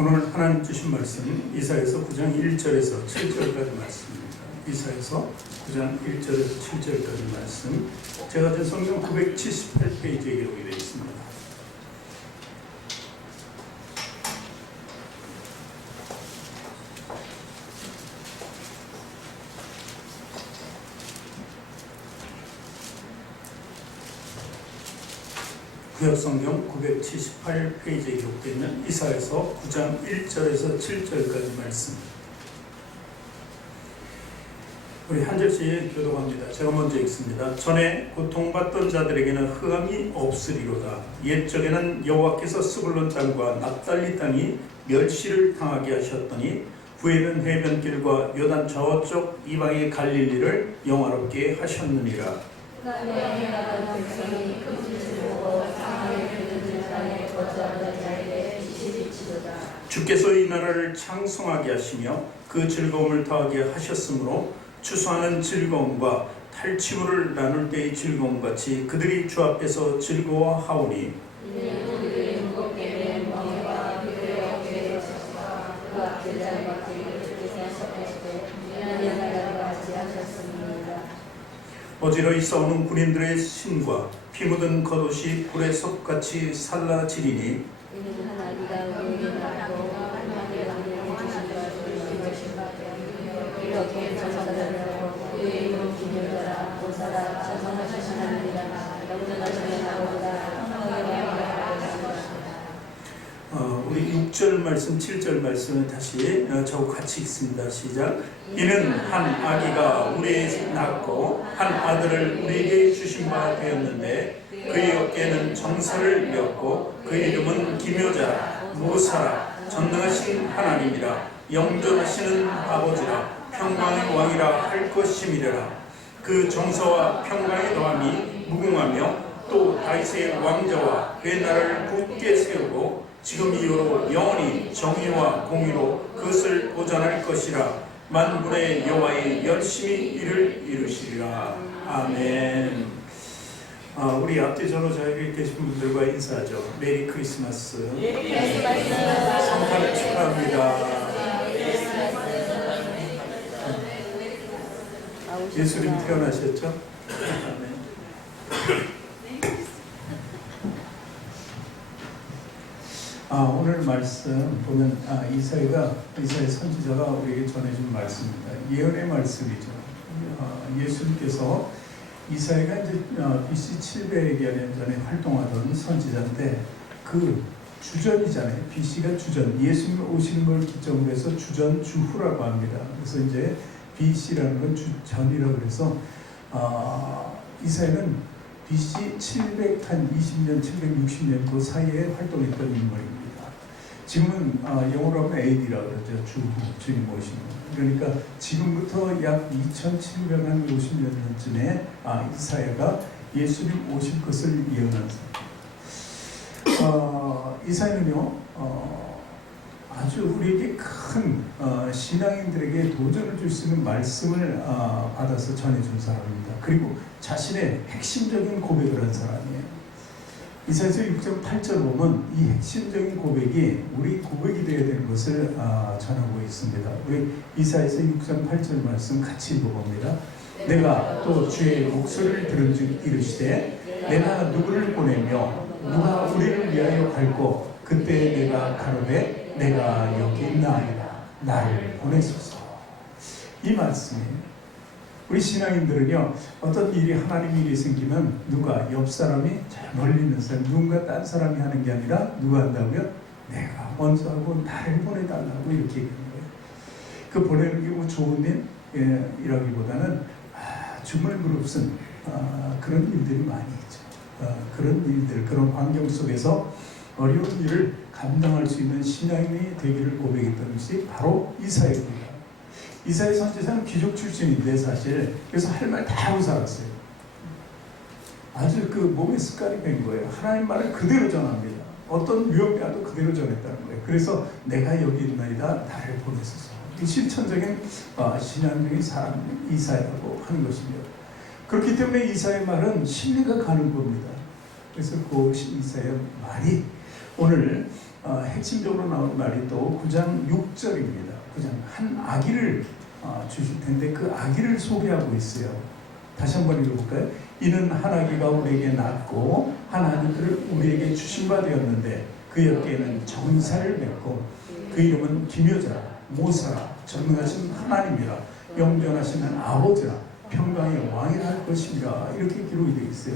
오늘 하나님 주신 말씀 이사야서 9장 1절에서 7절까지 말씀입니다. 이사야서 9장 1절에서 7절까지 말씀, 제가 든 성경 978페이지에 기록이 되어 있습니다. 구약성경 978페이지에 기록되어 있는 이사야서 9장 1절에서 7절까지 말씀, 우리 한 절씩 교독합니다. 제가 먼저 읽습니다. 전에 고통받던 자들에게는 흑암이 없으리로다. 옛적에는 여호와께서 스불론 땅과 납달리 땅이 멸시를 당하게 하셨더니 후에는 해변길과 요단 저쪽 이방의 갈릴리를 영화롭게 하셨느니라. 주께서 이 나라를 창성하게 하시며 그 즐거움을 더하게 하셨으므로 추수하는 즐거움과 탈취물을 나눌 때의 즐거움 같이 그들이 주 앞에서 즐거워하오니 어지러이 싸우는 군인들의 신과 피 묻은 겉옷이 불의 섭같이 살라지리니 우리 6절 말씀, 7절 말씀을 다시 저하고 같이 읽습니다. 시작. 이는 한 아기가 우리에게 낳고 한 아들을 우리에게 주신 바 되었는데 그의 어깨에는 정사를 메었고 그의 이름은 기묘자, 무사라, 전능하신 하나님이라, 영존하시는 아버지라, 평강의 왕이라 할 것임이라. 그 정사와 평강의 더함이 무궁하며 또 다윗의 왕자와 그의 나라를 굳게 세우고 지금 이후로 영원히 정의와 공의로 그것을 보존할 것이라. 만군의 여호와의 열심히 이를 이루시리라. 아멘. 우리 앞뒤 전후 저에게 계신 분들과 인사하죠. 메리 크리스마스. 성탄을 축하합니다. 예수님 태어나셨죠? 아멘. 오늘 말씀 보면 이사야 선지자가 우리에게 전해준 말씀입니다. 예언의 말씀이죠. 예수님께서 이사야가 이제 BC 700여 년 전에 활동하던 선지자인데 그 주전이잖아요. BC가 주전, 예수님 오시는 걸 기점으로 해서 주전 주후라고 합니다. 그래서 이제 BC라는 건 주전이라고 해서 이사야는 BC 720년, 760년 그 사이에 활동했던 인물입니다. 지금은 영어로 하면 AD라고 그러죠. 주후, 주님 오시는. 그러니까 지금부터 약 2750년 전쯤에 이사야가 예수님 오실 것을 예언한 사람. 이사야는요, 아주 우리에게 큰 신앙인들에게 도전을 줄 수 있는 말씀을 받아서 전해준 사람입니다. 그리고 자신의 핵심적인 고백을 한 사람이에요. 이사야서 6장 8절 보면 이 핵심적인 고백이 우리 고백이 되어야 되는 것을 전하고 있습니다. 우리 이사야서 6장 8절 말씀 같이 읽어봅니다. 내가 또 주의 목소리를 들은 즉 이르시되 내가 누구를 보내며 누가 우리를 위하여 갈고 그때 내가 가로되 내가 여기 있나이다. 나를 보내소서. 이 말씀이에요. 우리 신앙인들은요, 어떤 일이 하나님 일이 생기면 누가 옆 사람이 저 멀리 있는 사람, 누군가 딴 사람이 하는 게 아니라 누가 한다고요? 내가 먼저 하고 나를 보내달라고 이렇게 얘기하는 거예요. 그 보내는 게 뭐 좋은 일이라기보다는 주물부릅쓴 그런 일들이 많이 있죠. 그런 일들, 그런 환경 속에서 어려운 일을 감당할 수 있는 신앙인이 되기를 고백했던 것이 바로 이사야입니다. 이사야 선지자는 귀족 출신인데 사실 그래서 할 말 다 하고 살았어요. 아주 그 몸에 습관이 된 거예요. 하나님 말을 그대로 전합니다. 어떤 위험이 와도 그대로 전했다는 거예요. 그래서 내가 여기 있나이다. 나를 보내소서. 실천적인 신앙적인 사람 이사야라고 하는 것입니다. 그렇기 때문에 이사야의 말은 신뢰가 가는 겁니다. 그래서 그 이사야 말이 오늘 핵심적으로 나오는 말이 또 9장 6절입니다. 9장 한 아기를 주실 텐데 그 아기를 소개하고 있어요. 다시 한번 읽어볼까요? 이는 한 아기가 우리에게 낳고 한 아들을 우리에게 주신 바 되었는데 그 옆에는 정사를 맺고 그 이름은 기묘자라 모사라 전능하신 하나님이라 영존하시는 아버지라 평강의 왕이라 할 것입니다. 이렇게 기록이 되어 있어요.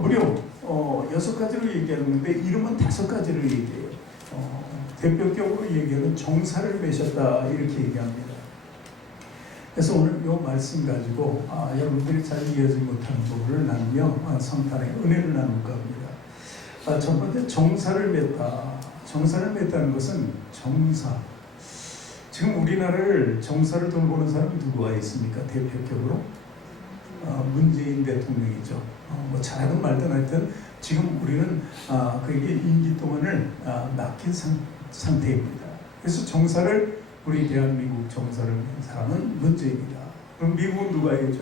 무려 6가지로 얘기하는데 이름은 5가지를 얘기해요. 대표적으로 얘기하는 정사를 매셨다 이렇게 얘기합니다. 그래서 오늘 이 말씀 가지고 여러분들이 잘 이해하지 못하는 부분을 나누며 성탄의 은혜를 나눌까 합니다. 첫 번째 정사를 맺다. 정사를 맺다는 것은 정사. 지금 우리나라를 정사를 돌보는 사람이 누구가 있습니까? 대표적으로 문재인 대통령이죠. 뭐 잘하든 말든 하여튼 지금 우리는 그에게 임기 동안을 맡긴 상태입니다. 그래서 정사를 우리 대한민국 정사를 낸 사람은 문재인이다. 그럼 미국은 누가 해야죠?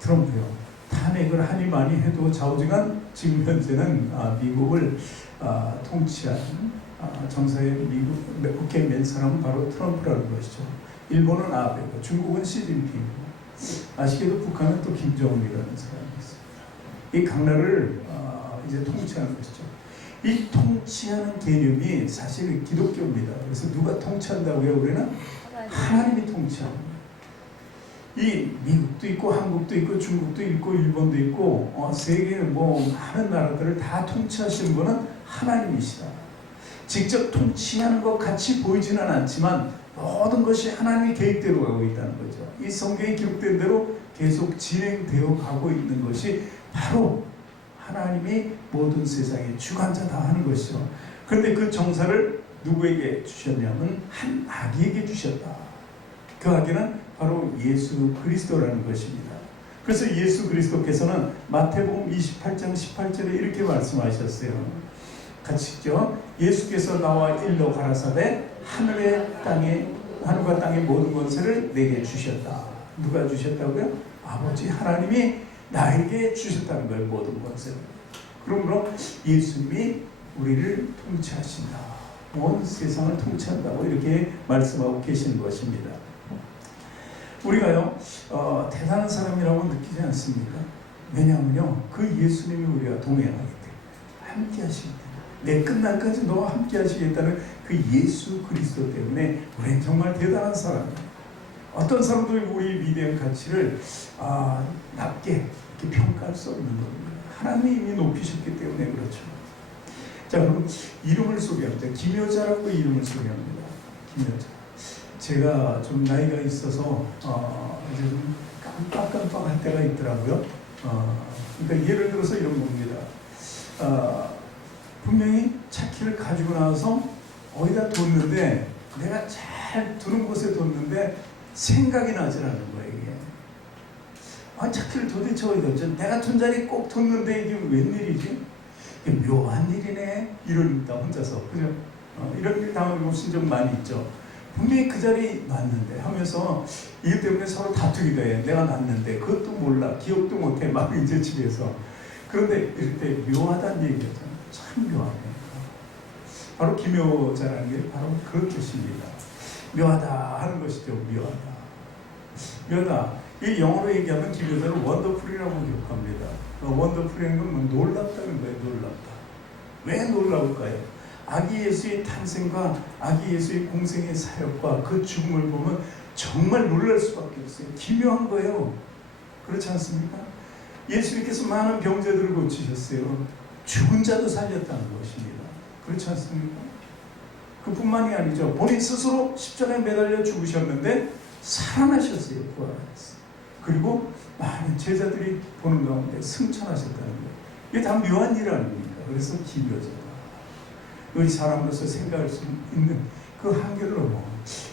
트럼프요. 탄핵을 하니 많이 해도 좌우지간 지금 현재는 미국을 통치하는 정사의 미국 국회 맨 사람은 바로 트럼프라는 것이죠. 일본은 아베고 중국은 시진핑이고 아시게도 북한은 또 김정은이라는 사람이 있습니다. 이 강나라를 이제 통치하는 것이죠. 이 통치하는 개념이 사실 기독교입니다. 그래서 누가 통치한다고요? 우리는 하나님이 통치합니다. 이 미국도 있고 한국도 있고 중국도 있고 일본도 있고 세계 많은 나라들을 다 통치하시는 분은 하나님이시다. 직접 통치하는 것 같이 보이지는 않지만 모든 것이 하나님의 계획대로 가고 있다는 거죠. 이 성경에 기록된 대로 계속 진행되어 가고 있는 것이 바로 하나님이 모든 세상의 주관자다 하는 것이죠. 그런데 그 정사를 누구에게 주셨냐면 한 아기에게 주셨다. 그 아기는 바로 예수 그리스도라는 것입니다. 그래서 예수 그리스도께서는 마태복음 28장 18절에 이렇게 말씀하셨어요. 같이 읽죠. 예수께서 나와 일러 가라사대 하늘과 땅의 모든 권세를 내게 주셨다. 누가 주셨다고요? 아버지 하나님이 나에게 주셨다는 거예요. 모든 권세를. 그러므로 예수님이 우리를 통치하신다. 온 세상을 통치한다고 이렇게 말씀하고 계시는 것입니다. 우리가요 대단한 사람이라고 느끼지 않습니까? 왜냐하면요 그 예수님이 우리와 동행하기 때문에 함께 하시기 때문에 내 끝날까지 너와 함께 하시겠다는 그 예수 그리스도 때문에 우리는 정말 대단한 사람이에요. 어떤 사람도 우리 위대한 가치를 낮게 이렇게 평가할 수 없는 겁니다. 하나님이 높이셨기 때문에 그렇죠. 자, 그럼 이름을 소개합니다. 기묘자라고 이름을 소개합니다. 기묘자. 제가 좀 나이가 있어서 이제 좀 깜빡깜빡할 때가 있더라고요. 그러니까 예를 들어서 이런 겁니다. 분명히 차키를 가지고 나와서 어디다 뒀는데 내가 잘 두는 곳에 뒀는데 생각이 나질 않는 거예요. 이게 차키를 도대체 어디다 뒀지? 내가 둔 자리에 꼭 뒀는데 이게 웬일이지? 이게 묘한 일이네. 이런다 혼자서 그죠? 이런 일 당해보신 적 많이 있죠. 분명히 그 자리에 놨는데 하면서 이것 때문에 서로 다투기도 해. 내가 놨는데 그것도 몰라. 기억도 못해. 막 이제 집에서. 그런데 이럴 때 묘하다는 얘기잖아요. 참 묘하네. 바로 기묘자라는 게 바로 그런 뜻입니다. 묘하다 하는 것이죠. 묘하다. 묘하다. 이 영어로 얘기하면 기묘자를 원더풀이라고 기억합니다. 원더풀이라는 건 놀랍다는 거예요. 놀랍다. 왜 놀라울까요? 아기 예수의 탄생과 아기 예수의 공생의 사역과 그 죽음을 보면 정말 놀랄 수밖에 없어요. 기묘한 거예요. 그렇지 않습니까? 예수님께서 많은 병자들을 고치셨어요. 죽은 자도 살렸다는 것입니다. 그렇지 않습니까? 그뿐만이 아니죠. 본인 스스로 십자가에 매달려 죽으셨는데 살아나셨어요. 부활하셨어요. 그리고 많은 제자들이 보는 가운데 승천하셨다는 거예요. 이게 다 묘한 일 아닙니까? 그래서 기묘자다. 우리 사람으로서 생각할 수 있는 그 한계를 넘어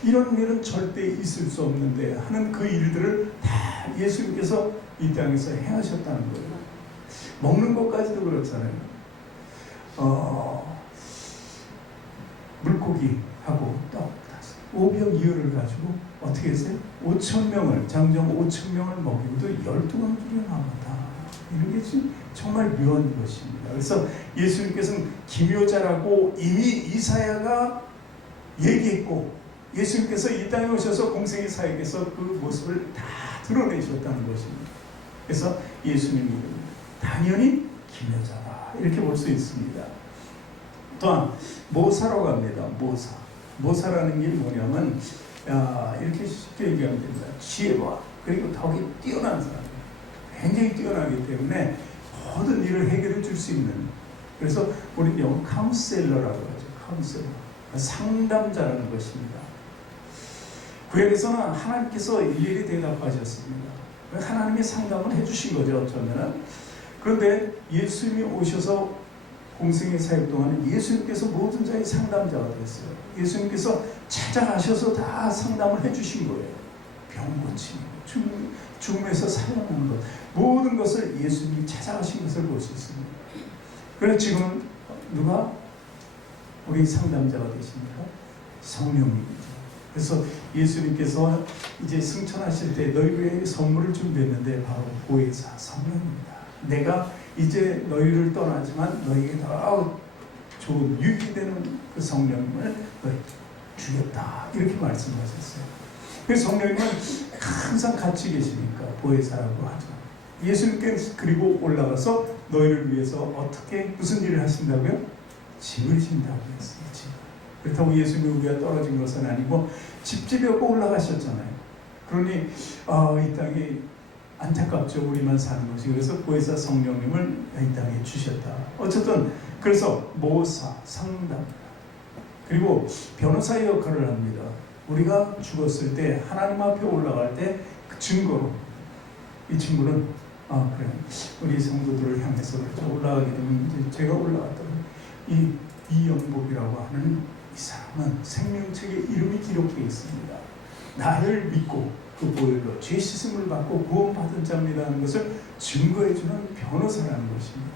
이런 일은 절대 있을 수 없는데 하는 그 일들을 다 예수님께서 이 땅에서 행하셨다는 거예요. 먹는 것까지도 그렇잖아요. 물고기하고 떡 500이어를 가지고 어떻게 했어요? 5,000명을 장정 5,000명을 먹이고도 12광줄이 남았다. 이런 게 정말 묘한 것입니다. 그래서 예수님께서는 기묘자라고 이미 이사야가 얘기했고, 예수님께서 이 땅에 오셔서 공생의 사역에서 그 모습을 다 드러내셨다는 것입니다. 그래서 예수님이 당연히 기묘자다, 이렇게 볼 수 있습니다. 또한 모사라고 합니다. 모사라는 게 뭐냐면 이렇게 쉽게 얘기하면 됩니다. 지혜와 그리고 덕이 뛰어난 사람, 굉장히 뛰어나기 때문에 모든 일을 해결해 줄 수 있는, 그래서 우리는 영어 카운셀러라고 하죠. 카운셀러, 상담자라는 것입니다. 구약에서는 하나님께서 일일이 대답하셨습니다. 하나님이 상담을 해주신 거죠, 어쩌면은. 그런데 예수님이 오셔서 공생의 사역 동안에 예수님께서 모든 자의 상담자가 됐어요. 예수님께서 찾아가셔서 다 상담을 해주신 거예요. 병 고치는 것, 죽음에서 살아나는 것, 모든 것을 예수님이 찾아가신 것을 볼 수 있습니다. 그래서 지금 누가 우리 상담자가 되십니까? 성령님이죠. 그래서 예수님께서 이제 승천하실 때 너희에게 선물을 준비했는데 바로 보혜사 성령입니다. 내가 이제 너희를 떠나지만 너희에게 더 좋은 유익이 되는 그 성령님을 너희 주겠다, 이렇게 말씀하셨어요. 그래서 성령님은 항상 같이 계시니까 보혜사라고 하죠. 예수님께서 그리고 올라가서 너희를 위해서 어떻게 무슨 일을 하신다고요? 짐을 진다고 했어요. 짐. 그렇다고 예수님이 우리가 떨어진 것은 아니고 집집이었고 올라가셨잖아요. 그러니 이 땅이 안타깝죠. 우리만 사는 것이. 그래서 보혜사 성령님을 이 땅에 주셨다. 어쨌든 그래서 모사, 상담, 그리고 변호사의 역할을 합니다. 우리가 죽었을 때 하나님 앞에 올라갈 때 그 증거로, 이 친구는 그래, 우리 성도들을 향해서 그렇죠. 올라가게 되면 이제 제가 올라갔다고, 이 이영복이라고 하는 이 사람은 생명책에 이름이 기록되어 있습니다. 나를 믿고 그 보혈로 죄 씻음을 받고 구원받은 자입니다는 것을 증거해주는 변호사라는 것입니다.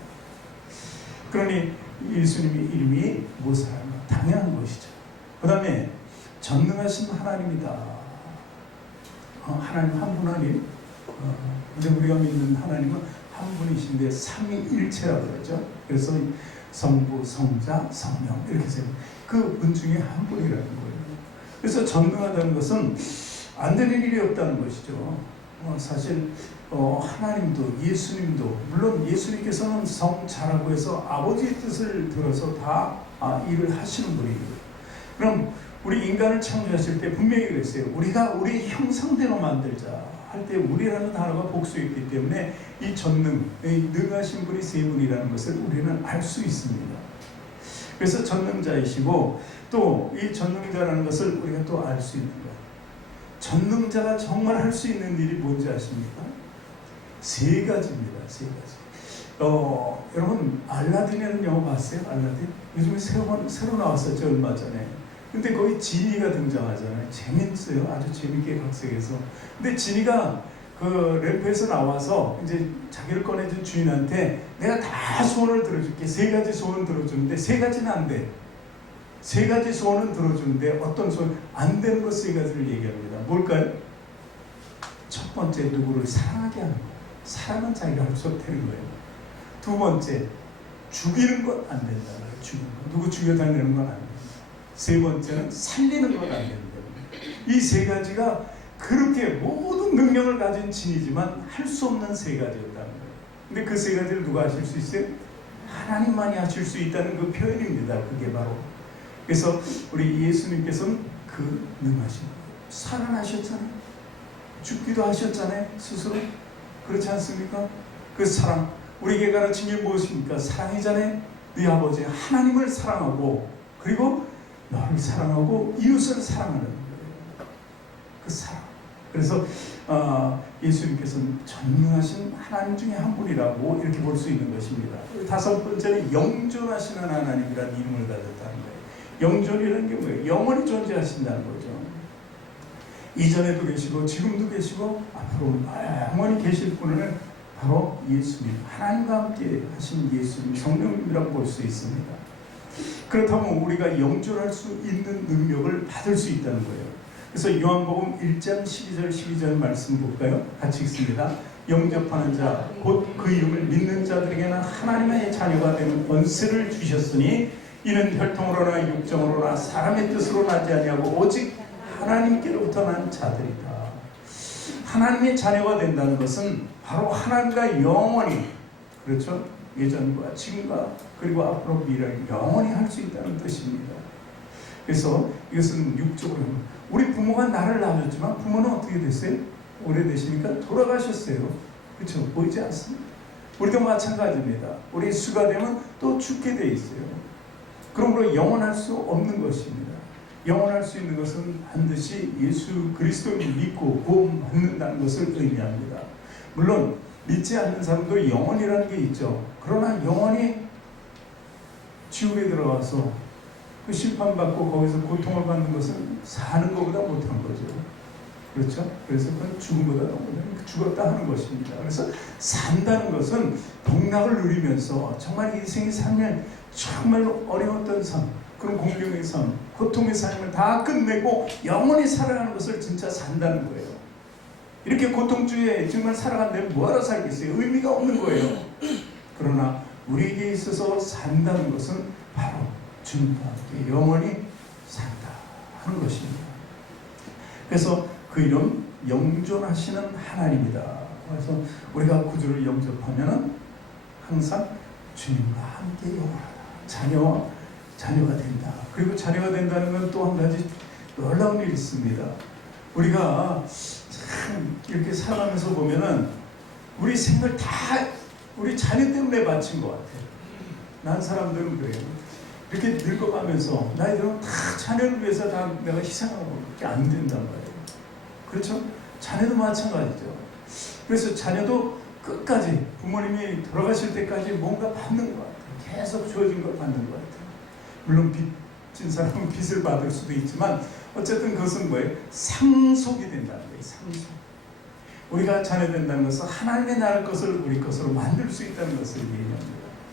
그러니 예수님의 이름이 모사라는 건 당연한 것이죠. 그 다음에 전능하신 하나님이다. 하나님 한 분 아니에요? 근데 우리가 믿는 하나님은 한 분이신데 삼위일체라고 그러죠. 그래서 성부, 성자, 성령 이렇게 해서 그 분 중에 한 분이라는 거예요. 그래서 전능하다는 것은 안 되는 일이 없다는 것이죠. 사실 하나님도 예수님도, 물론 예수님께서는 성자라고 해서 아버지의 뜻을 들어서 다 일을 하시는 분이에요. 그럼 우리 인간을 창조하실 때 분명히 그랬어요. 우리가 우리 형상대로 만들자 할 때 우리라는 단어가 복수했기 때문에 이 전능, 이 능하신 분이 세 분이라는 것을 우리는 알 수 있습니다. 그래서 전능자이시고 또 이 전능자라는 것을 우리가 또 알 수 있는 거예요. 전능자가 정말 할 수 있는 일이 뭔지 아십니까? 세 가지입니다. 세 가지. 여러분 알라딘이라는 영화 봤어요? 알라딘? 요즘에 새로 나왔었죠, 얼마 전에. 근데 거기 지니가 등장하잖아요. 재밌어요. 아주 재밌게 각색해서. 근데 지니가 그 램프에서 나와서 이제 자기를 꺼내준 주인한테 내가 다 소원을 들어줄게. 세 가지 소원 들어주는데 세 가지는 안 돼. 세 가지 소원은 들어주는데 어떤 소원? 안 되는 것 세 가지를 얘기합니다. 뭘까요? 첫 번째, 누구를 사랑하게 하는 거. 사랑은 자기가 할 수 없다는 거예요. 두 번째, 죽이는 것 안 된다는 거예요. 죽이는 것. 누구 죽여다니는 건 안 됩니다. 세 번째는 살리는 건 안 된다. 이 세 가지가 그렇게 모든 능력을 가진 진이지만 할 수 없는 세 가지였다는 거예요. 근데 그 세 가지를 누가 하실 수 있어요? 하나님만이 하실 수 있다는 그 표현입니다. 그게 바로. 그래서 우리 예수님께서는 그 능하신 거예요. 살아나셨잖아요. 죽기도 하셨잖아요. 스스로. 그렇지 않습니까? 그 사랑. 우리에게 가르친 게 무엇입니까? 사랑이잖아요. 네 아버지 하나님을 사랑하고 그리고 너를 사랑하고 이웃을 사랑하는 거예요. 그 사랑. 그래서 예수님께서는 전능하신 하나님 중에 한 분이라고 이렇게 볼 수 있는 것입니다. 다섯 번째는 영존하시는 하나님이라는 이름을 가졌다는 거예요. 영존이라는 게 뭐예요? 영원히 존재하신다는 거죠. 이전에도 계시고 지금도 계시고 앞으로 영원히 계실 분은 바로 예수님, 하나님과 함께 하신 예수님, 성령님이라고 볼 수 있습니다. 그렇다면 우리가 영존할 수 있는 능력을 받을 수 있다는 거예요. 그래서 요한복음 1장 12절 말씀 볼까요? 같이 읽습니다. 영접하는 자 곧 그 이름을 믿는 자들에게는 하나님의 자녀가 되는 권세를 주셨으니 이는 혈통으로나 육정으로나 사람의 뜻으로 나지 아니하고 오직 하나님께로부터 난 자들이다. 하나님의 자녀가 된다는 것은 바로 하나님과 영원히, 그렇죠? 예전과 지금과 그리고 앞으로 미래를 영원히 할 수 있다는 뜻입니다. 그래서 이것은 육적으로, 우리 부모가 나를 낳아줬지만 부모는 어떻게 됐어요? 오래되시니까 돌아가셨어요. 그렇죠? 보이지 않습니다. 우리도 마찬가지입니다. 우리 수가 되면 또 죽게 돼 있어요. 그러므로 영원할 수 없는 것입니다. 영원할 수 있는 것은 반드시 예수 그리스도를 믿고 구원받는다는 것을 의미합니다. 물론 믿지 않는 사람도 영원이라는 게 있죠. 그러나 영원히 지옥에 들어가서 그 심판받고 거기서 고통을 받는 것은 사는 것보다 못한 거죠. 그렇죠? 그래서 그건 죽음보다 너무 죽었다 하는 것입니다. 그래서 산다는 것은 복락을 누리면서 정말 인생의 삶을 정말로 어려웠던 삶, 그런 공경의 삶, 고통의 삶을 다 끝내고 영원히 살아가는 것을 진짜 산다는 거예요. 이렇게 고통주에 정말 살아간다면 뭐하러 살겠어요? 의미가 없는 거예요. 그러나 우리에게 있어서 산다는 것은 바로 주님과 함께 영원히 산다 하는 것입니다. 그래서 그 이름 영존하시는 하나님이다. 그래서 우리가 구주를 영접하면 항상 주님과 함께 영원하다. 자녀가 된다. 그리고 자녀가 된다는 건 또 한 가지 놀라운 일이 있습니다. 우리가 참 이렇게 살아가면서 보면은 우리 생을 다 우리 자녀 때문에 바친 것 같아요. 난 사람들은 그래요. 이렇게 늙어가면서 나이 들면 다 자녀를 위해서 다 내가 희생하고 그렇게 안 된단 말이에요. 그렇죠? 자녀도 마찬가지죠. 그래서 자녀도 끝까지 부모님이 돌아가실 때까지 뭔가 받는 것 같아요. 계속 주어진 걸 받는 것 같아요. 물론 빚진 사람은 빚을 받을 수도 있지만 어쨌든 그것은 뭐예요? 상속이 된다는 거예요. 상속. 우리가 자녀 된다는 것은 하나님의 나라 것을 우리 것으로 만들 수 있다는 것을 얘기합니다.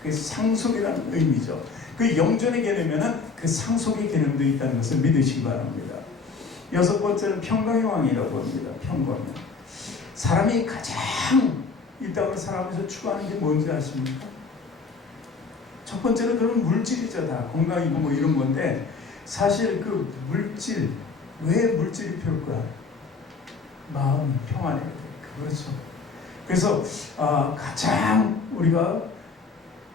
그게 상속이라는 의미죠. 그 영존의 개념에는 그 상속의 개념도 있다는 것을 믿으시기 바랍니다. 여섯 번째는 평강의 왕이라고 합니다. 평강. 사람이 가장 이 땅을 살아가면서 추구하는 게 뭔지 아십니까? 첫 번째는 그런 물질이죠. 다 건강이고 뭐 이런 건데 사실 그 물질, 왜 물질이 필요할까? 마음이 평안해야 돼. 그렇죠. 그래서 가장 우리가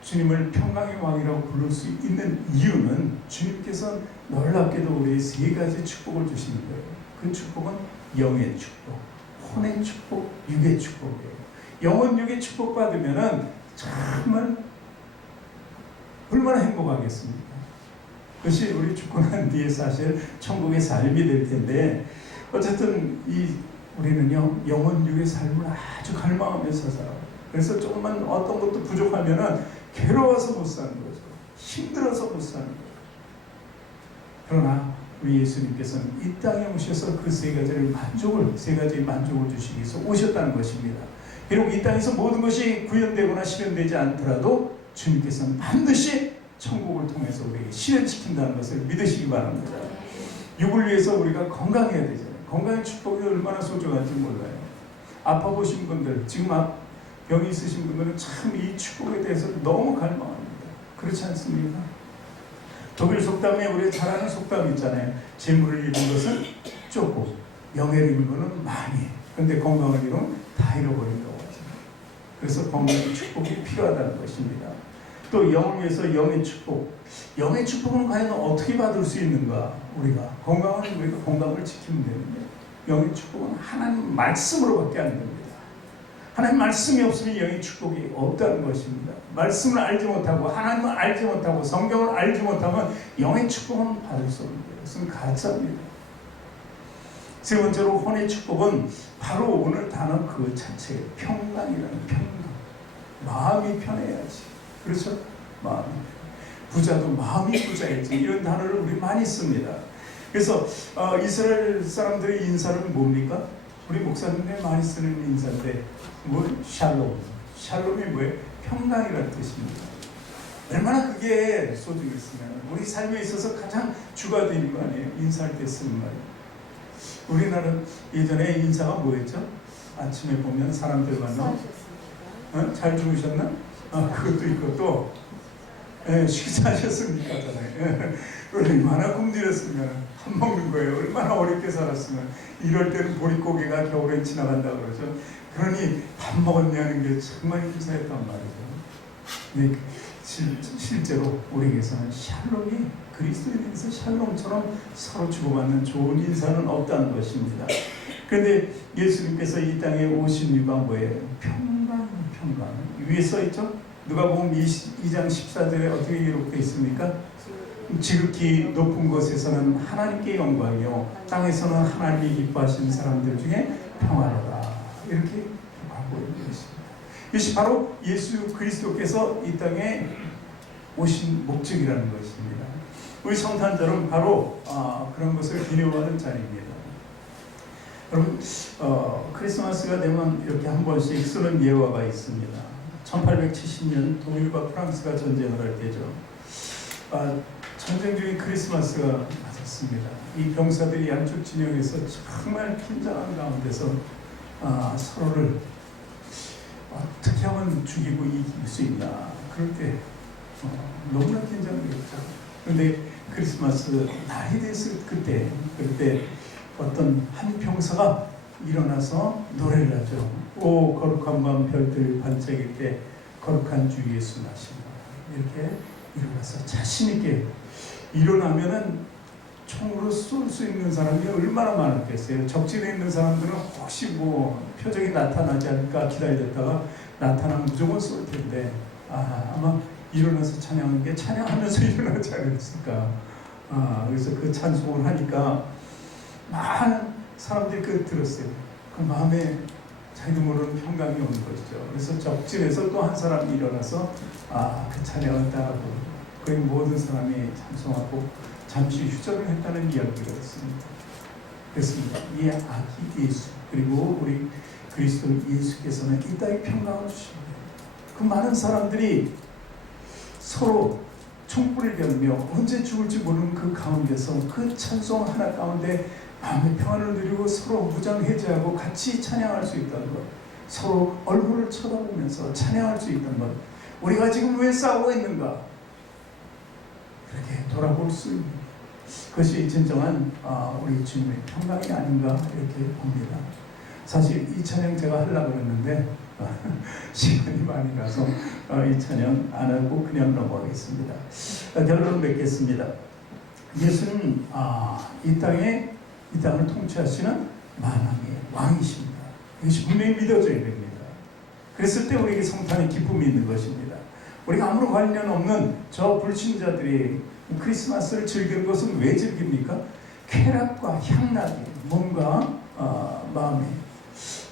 주님을 평강의 왕이라고 부를 수 있는 이유는 주님께서 놀랍게도 우리의 세 가지 축복을 주시는 거예요. 그 축복은 영의 축복, 혼의 축복, 육의 축복이에요. 영혼 육의 축복 받으면은 정말 얼마나 행복하겠습니까? 그것이 우리 죽고 난 뒤에 사실 천국의 삶이 될 텐데 어쨌든 우리는요 영혼 육의 삶을 아주 갈망하면서 살아요. 그래서 조금만 어떤 것도 부족하면은 괴로워서 못 사는 거죠. 힘들어서 못 사는 거죠. 그러나 우리 예수님께서는 이 땅에 오셔서 그 세 가지의 만족을 주시기 위해서 오셨다는 것입니다. 비록 이 땅에서 모든 것이 구현되거나 실현되지 않더라도 주님께서는 반드시 천국을 통해서 우리에게 실현시킨다는 것을 믿으시기 바랍니다. 육을 위해서 우리가 건강해야 되잖아요. 건강의 축복이 얼마나 소중한지 몰라요. 아파 보신 분들, 지금 병이 있으신 분들은 참 이 축복에 대해서 너무 갈망합니다. 그렇지 않습니까? 독일 속담에 우리가 잘 아는 속담 있잖아요. 재물을 잃은 것은 쫓고 명예를 잃은 것은 많이. 그런데 건강을 잃으면 다 잃어버린다고 하죠. 그래서 건강의 축복이 필요하다는 것입니다. 또 영을 위해서 영의 축복. 영의 축복은 과연 어떻게 받을 수 있는가? 우리가 건강을 지키면 되는데 영의 축복은 하나님 말씀으로밖에 안 됩니다. 하나님 말씀이 없으면 영의 축복이 없다는 것입니다. 말씀을 알지 못하고 하나님을 알지 못하고 성경을 알지 못하면 영의 축복은 받을 수 없는 거예요. 그것은 가짜입니다. 세 번째로 혼의 축복은 바로 오늘 단어 그 자체예요. 평강이라는 평강. 마음이 편해야지. 그렇죠? 마음이. 부자도 마음이 부자야지. 이런 단어를 우리 많이 씁니다. 그래서 이스라엘 사람들의 인사는 뭡니까? 우리 목사님들이 많이 쓰는 인사인데 샬롬. 샬롬이 뭐예요? 평강이라는 뜻입니다. 얼마나 그게 소중했으면 우리 삶에 있어서 가장 주가 되는 거 아니에요? 인사할 때 쓰는 말이에요. 우리나라는 예전에 인사가 뭐였죠? 아침에 보면 사람들 만나 잘 주무셨나? 그것도 있고 또 식사하셨습니까? 잖아요. 얼마나 굶주렸으면 밥 먹는 거예요. 얼마나 어렵게 살았으면. 이럴 때는 보릿고개가 겨울엔 지나간다 그러죠. 그러니 밥 먹었냐는 게 정말 힘들었단 말이죠. 근데 실제로 우리에게서는 샬롬이 그리스도인에서 샬롬처럼 서로 주고받는 좋은 인사는 없다는 것입니다. 그런데 예수님께서 이 땅에 오신 이유가 뭐예요? 평강. 위에 써 있죠? 누가복음 2장 14절에 어떻게 기록되어 있습니까? 지극히 높은 곳에서는 하나님께 영광이요 땅에서는 하나님이 기뻐하시는 사람들 중에 평화로다. 이렇게 하고 있는 것입니다. 이것이 바로 예수 그리스도께서 이 땅에 오신 목적이라는 것입니다. 우리 성탄절은 바로 그런 것을 기념하는 자리입니다. 여러분 크리스마스가 되면 이렇게 한 번씩 쓰는 예화가 있습니다. 1870년 독일과 프랑스가 전쟁을 할 때죠. 전쟁 중에 크리스마스가 맞았습니다. 이 병사들이 양쪽 진영에서 정말 긴장한 가운데서 서로를 어떻게 하면 죽이고 이길 수 있나. 그럴 때 너무나 긴장되었죠. 그런데 크리스마스 날이 됐을 그때 어떤 한 병사가 일어나서 노래를 하죠. 오 거룩한 밤 별들 반짝일 때 거룩한 주 예수 나신다. 이렇게 일어나서 자신 있게 일어나면은 총으로 쏠 수 있는 사람이 얼마나 많았겠어요. 적진에 있는 사람들은 혹시 뭐 표적이 나타나지 않을까 기다렸다가 나타나면 무조건 쏠 텐데 아마 일어나서 찬양하는 게 찬양하면서 일어나지 않았을까. 그래서 그 찬송을 하니까 많은 사람들이 그 들었어요. 그 마음에 자기도 모르는 평강이 오는 것이죠. 그래서 적진에서 또 한 사람이 일어나서 그 찬양을 따라하고 거의 모든 사람이 찬송하고 잠시 휴전을 했다는 이야기가 있습니다. 그렇습니다. 이 아기 예수 그리고 우리 그리스도 예수께서는 이 땅에 평강을 주십니다. 그 많은 사람들이 서로 총불을 겨누며 언제 죽을지 모르는 그 가운데서 그 찬송 하나 가운데 마음의 평안을 누리고 서로 무장 해제하고 같이 찬양할 수 있다는 것, 서로 얼굴을 쳐다보면서 찬양할 수 있다는 것, 우리가 지금 왜 싸우고 있는가 그렇게 돌아볼 수 있는 그것이 진정한 우리 주님의 평강이 아닌가 이렇게 봅니다. 사실 이 찬양 제가 하려고 했는데 시간이 많이 가서 이 찬양 안 하고 그냥 넘어가겠습니다. 결론 맺겠습니다. 예수는 이 땅을 통치하시는 만왕의 왕이십니다. 이것이 분명히 믿어져야 됩니다. 그랬을 때 우리에게 성탄의 기쁨이 있는 것입니다. 우리가 아무런 관련 없는 저 불신자들이 크리스마스를 즐기는 것은 왜 즐깁니까? 쾌락과 향락이 몸과 마음에.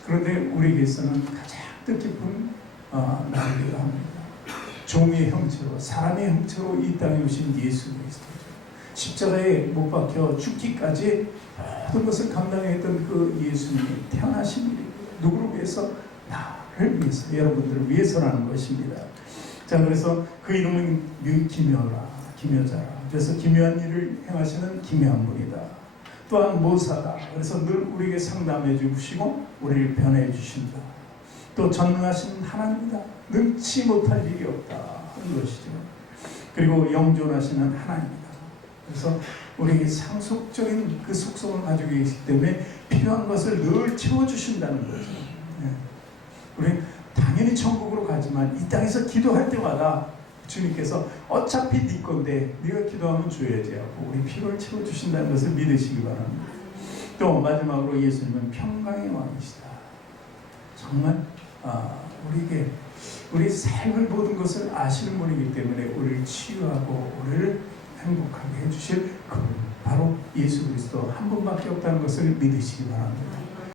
그런데 우리에게서는 가장 뜻깊은 날이기도 합니다. 종의 형체로 사람의 형체로 이 땅에 오신 예수 그리스도죠. 십자가에 못 박혀 죽기까지 모든 것을 감당했던 그 예수님이 태어나신 일이고 누구를 위해서? 나를 위해서, 여러분들을 위해서라는 것입니다. 자, 그래서 그 이름은 기묘자라. 그래서 기묘한 일을 행하시는 기묘한 분이다. 또한 모사다. 그래서 늘 우리에게 상담해 주시고 우리를 변해 주신다. 또 전능하신 하나님이다. 능치 못할 일이 없다 하는 것이죠. 그리고 영존하시는 하나님이다. 그래서 우리에게 상속적인 그 속성을 가지고 계시기 때문에 필요한 것을 늘 채워주신다는 거죠. 우리 당연히 천국으로 가지만 이 땅에서 기도할 때마다 주님께서 어차피 네 건데 네가 기도하면 줘야지 하고 우리 필요를 채워주신다는 것을 믿으시기 바랍니다. 또 마지막으로 예수님은 평강의 왕이시다. 정말 우리에게 우리 삶을 모든 것을 아시는 분이기 때문에 우리를 치유하고 우리를 행복하게 해주실 그분 바로 예수 그리스도 한 분밖에 없다는 것을 믿으시기 바랍니다.